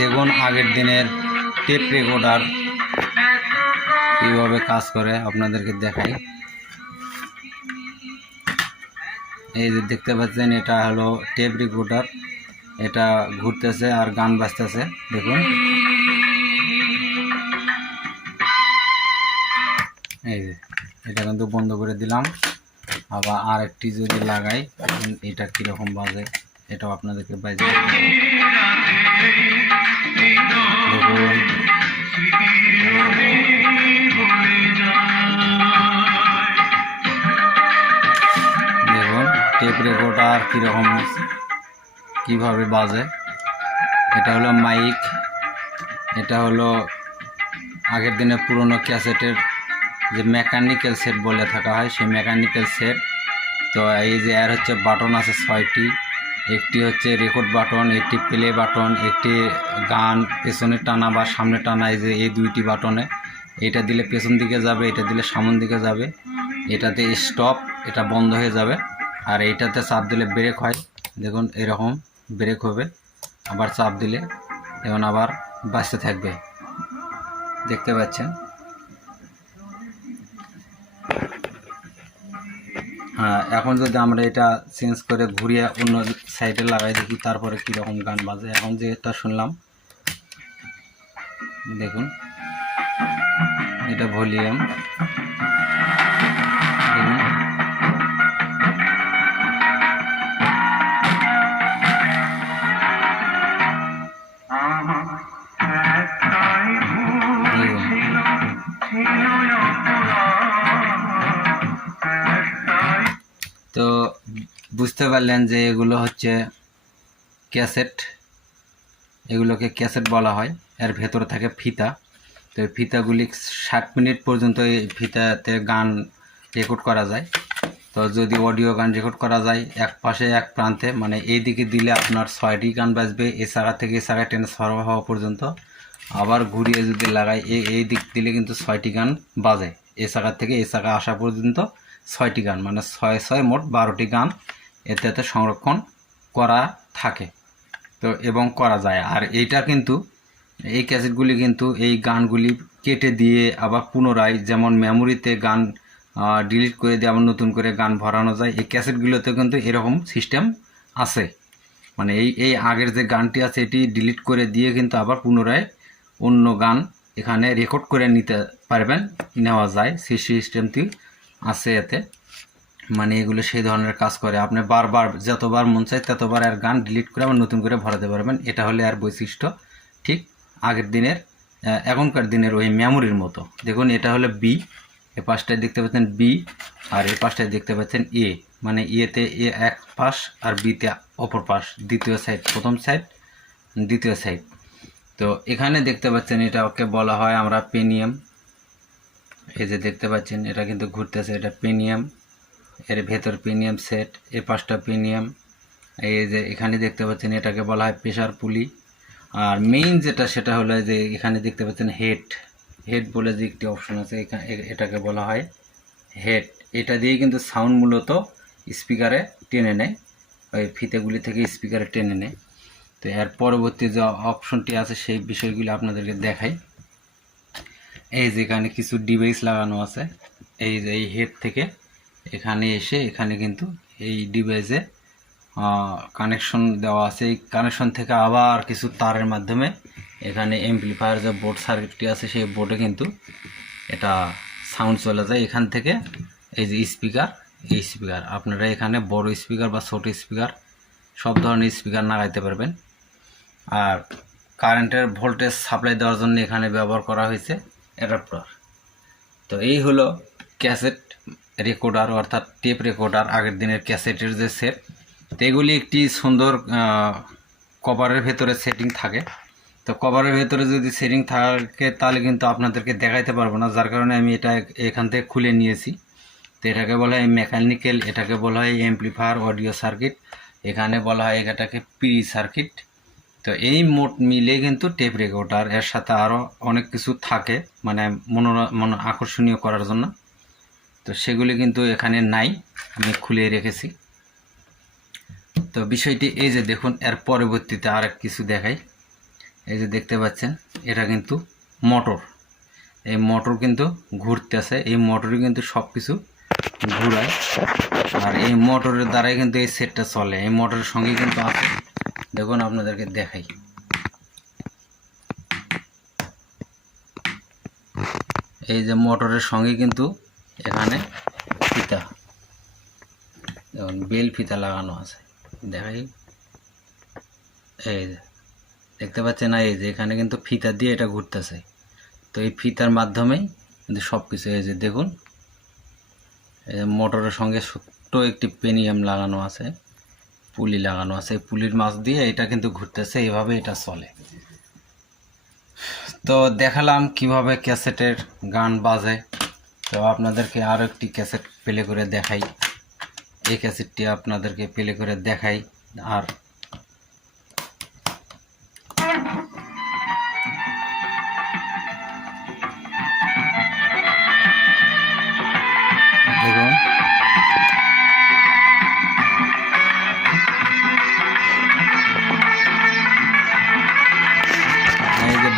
দেখুন, আগের দিনের টেপ রেকর্ডার কীভাবে কাজ করে, আপনাদেরকে দেখাই। এই যে দেখতে পাচ্ছেন, এটা হলো টেপ রেকর্ডার এটা ঘুরতেছে আর গান বাজতেছে, দেখুন। এই যে, এটা কিন্তু বন্ধ করে দিলাম। আবার আরেকটি যদি লাগাই এটা কীরকম বাজে, এটাও আপনাদেরকে বাজে টেপ রেকর্ডার কীরকম, কীভাবে বাজে? এটা হলো মাইক এটা হলো আগের দিনে পুরনো ক্যাসেটের যে মেকানিক্যাল সেট বলে থাকা হয়, সেই মেকানিক্যাল সেট তো এই যে এর হচ্ছে বাটন আছে ছয়টি। একটি হচ্ছে রেকর্ড বাটন একটি প্লে বাটন একটি গান পেছনে টানা বা সামনে টানা, এই যে এই দুইটি বাটনে এটা দিলে পেছন দিকে যাবে, এটা দিলে সামন দিকে যাবে। এটাতে স্টপ এটা বন্ধ হয়ে যাবে। আর এইটাতে চাপ দিলে ব্রেক হয়। দেখুন, এরকম ব্রেক হবে। আবার চাপ দিলে এখন আবার বাঁচতে থাকবে। দেখতে পাচ্ছেন? এখন যদি আমরা এটা চেঞ্জ করে ঘুরিয়ে অন্য সাইডে লাগাই দেখি তারপরে কীরকম গান বাজে। এখন যে এটা শুনলাম, দেখুন, এটা ভলিউম তো বুঝতে পারলেন যে এগুলো হচ্ছে ক্যাসেট। এগুলোকে ক্যাসেট বলা হয়। এর ভেতরে থাকে ফিতা। তো এই ফিতাগুলি ষাট মিনিট পর্যন্ত এই ফিতাতে গান রেকর্ড করা যায়। তো যদি অডিও গান রেকর্ড করা যায় এক পাশে এক প্রান্তে মানে এই দিকে দিলে আপনার ছয়টি গান বাজবে, এ জায়গা থেকে এ জায়গায় ট্রান্সফার হওয়া পর্যন্ত। আবার ঘুরিয়ে যদি লাগাই এই দিক দিলে কিন্তু ছয়টি গান বাজে, এ জায়গা থেকে এ জায়গা আসা পর্যন্ত। ছয়টি গান মানে ছয় ছয় মোট বারোটি গান এতে এতে সংরক্ষণ করা থাকে। তো, এবং করা যায়। আর এইটা কিন্তু, এই ক্যাসেটগুলি কিন্তু এই গানগুলি কেটে দিয়ে আবার পুনরায় যেমন মেমোরিতে গান ডিলিট করে দিয়ে আবার নতুন করে গান ভরানো যায়, এই ক্যাসেটগুলোতে কিন্তু এরকম সিস্টেম আছে। মানে এই এই আগের যে গানটি আছে, এটি ডিলিট করে দিয়ে কিন্তু আবার পুনরায় অন্য গান এখানে রেকর্ড করে নিতে পারবেন, নেওয়া যায়। সেই সিস্টেমটি আছে এতে। মানে এগুলো সেই ধরনের কাজ করে। আপনি বারবার যতবার মন চায় ততবার আর গান ডিলিট করে আবার নতুন করে ভরাতে পারবেন। এটা হলে আর বৈশিষ্ট্য। ঠিক আগের দিনের এখনকার দিনের ওই মেমোরির মতো। দেখুন, এটা হলো বি এ পাশটায় দেখতে পাচ্ছেন বি আর এ পাশটায় দেখতে পাচ্ছেন এ মানে এতে এ এক পাশ আর বিতে অপর পাশ। দ্বিতীয় সাইড প্রথম সাইড দ্বিতীয় সাইড তো এখানে দেখতে পাচ্ছেন এটাকে বলা হয় আমরা পেনিয়াম এই যে দেখতে পাচ্ছেন, এটা কিন্তু ঘুরতেছে, এটা পেনিয়াম এর ভেতর পেনিয়াম সেট, এ পাঁচটা পেনিয়াম এই যে এখানে দেখতে পাচ্ছেন, এটাকে বলা হয় প্রেশার পুলি। আর মেইন যেটা, সেটা হলো যে এখানে দেখতে পাচ্ছেন হেড হেড বলে যে একটি অপশন আছে এটাকে বলা হয় হেড এটা দিয়ে কিন্তু সাউন্ড মূলত স্পিকারে টেনে নেয়, ওই ফিতেগুলি থেকে স্পিকারে টেনে নেয়। তো এর পরবর্তী যে অপশনটি আছে, সেই বিষয়গুলি আপনাদেরকে দেখাই। এই যে এখানে কিছু ডিভাইস লাগানো আছে। এই যে এই হেড থেকে এখানে এসে এখানে কিন্তু এই ডিভাইসে কানেকশন দেওয়া আছে। এই কানেকশন থেকে আবার কিছু তারের মাধ্যমে এখানে এমপ্লিফায়ার যে বোর্ড সার্কিটটি আছে, সেই বোর্ডে কিন্তু এটা সাউন্ড চলে যায়। এখান থেকে এই যে স্পিকার এই স্পিকার আপনারা এখানে বড় স্পিকার বা ছোট স্পিকার সব ধরনের স্পিকার লাগাইতে পারবেন। আর কারেন্টের ভোল্টেজ সাপ্লাই দেওয়ার জন্য এখানে ব্যবহার করা হয়েছে। অ্যাডাপ্টার তো এই হলো ক্যাসেট রেকর্ডার অর্থাৎ টেপ রেকর্ডার আগের দিনের ক্যাসেটের যে সেট তো এগুলি একটি সুন্দর কভারের ভেতরে সেটিং থাকে। তো কভারের ভেতরে যদি সেটিং থাকে, তাহলে কিন্তু আপনাদেরকে দেখাইতে পারব না। যার কারণে আমি এটা এখান থেকে খুলে নিয়েছি। তো এটাকে বলা হয় মেকানিক্যাল এটাকে বলা হয় এমপ্লিফায়ার অডিও সার্কিট এখানে বলা হয় এটাকে প্রি সার্কিট তো এই মোট মিলে কিন্তু টেপ রেকর্ডার এর সাথে আরও অনেক কিছু থাকে মানে মনোর, মন আকর্ষণীয় করার জন্য। তো সেগুলি কিন্তু এখানে নাই, আমি খুলে রেখেছি। তো বিষয়টি এই যে দেখুন, এর পরবর্তীতে আর কিছু দেখাই। এই যে দেখতে পাচ্ছেন, এটা কিন্তু মোটর এই মোটর কিন্তু ঘুরতেছে, এই মোটরই কিন্তু সব কিছু ঘুরায়। আর এই মোটরের দ্বারাই কিন্তু এই সেটটা চলে, এই মোটরের সঙ্গে কিন্তু আছে। দেখুন, আপনাদেরকে দেখাই। এই যে মোটরের সঙ্গে কিন্তু এখানে ফিতা। দেখুন, বেল ফিতা লাগানো আছে। দেখাই। এই যে, দেখতে পাচ্ছেন না? এই যে, এখানে কিন্তু ফিতা দিয়ে এটা ঘুরতেছে। তো এই ফিতার মাধ্যমেই কিন্তু সব কিছু এই যে, দেখুন। মোটরের সঙ্গে ছোট্ট একটি পেনিয়াম লাগানো আছে। পুলি লাগানো আছে পুলির মাছ দিয়ে এটা কিন্তু ঘুরতেছে এভাবে এটা চলে। তো দেখালাম কীভাবে ক্যাসেটের গান বাজে। তো আপনাদেরকে আরও একটি ক্যাসেট প্লে করে দেখাই। এই ক্যাসেটটি আপনাদেরকে প্লে করে দেখাই, আর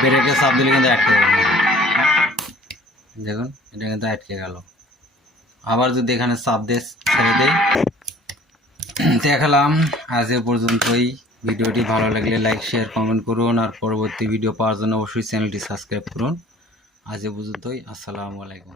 ব্রেকে চাপ দিলে কিন্তু আটকে গেল। দেখুন, এটা কিন্তু আটকে গেল। আবার যদি এখানে চাপ দিয়ে ছেড়ে দেই, দেখালাম। আজ এ পর্যন্তই। ভিডিওটি ভালো লাগলে লাইক শেয়ার কমেন্ট করুন আর পরবর্তী ভিডিও পাওয়ার জন্য অবশ্যই চ্যানেলটি সাবস্ক্রাইব করুন। আজ এ পর্যন্তই। আসসালামু আলাইকুম।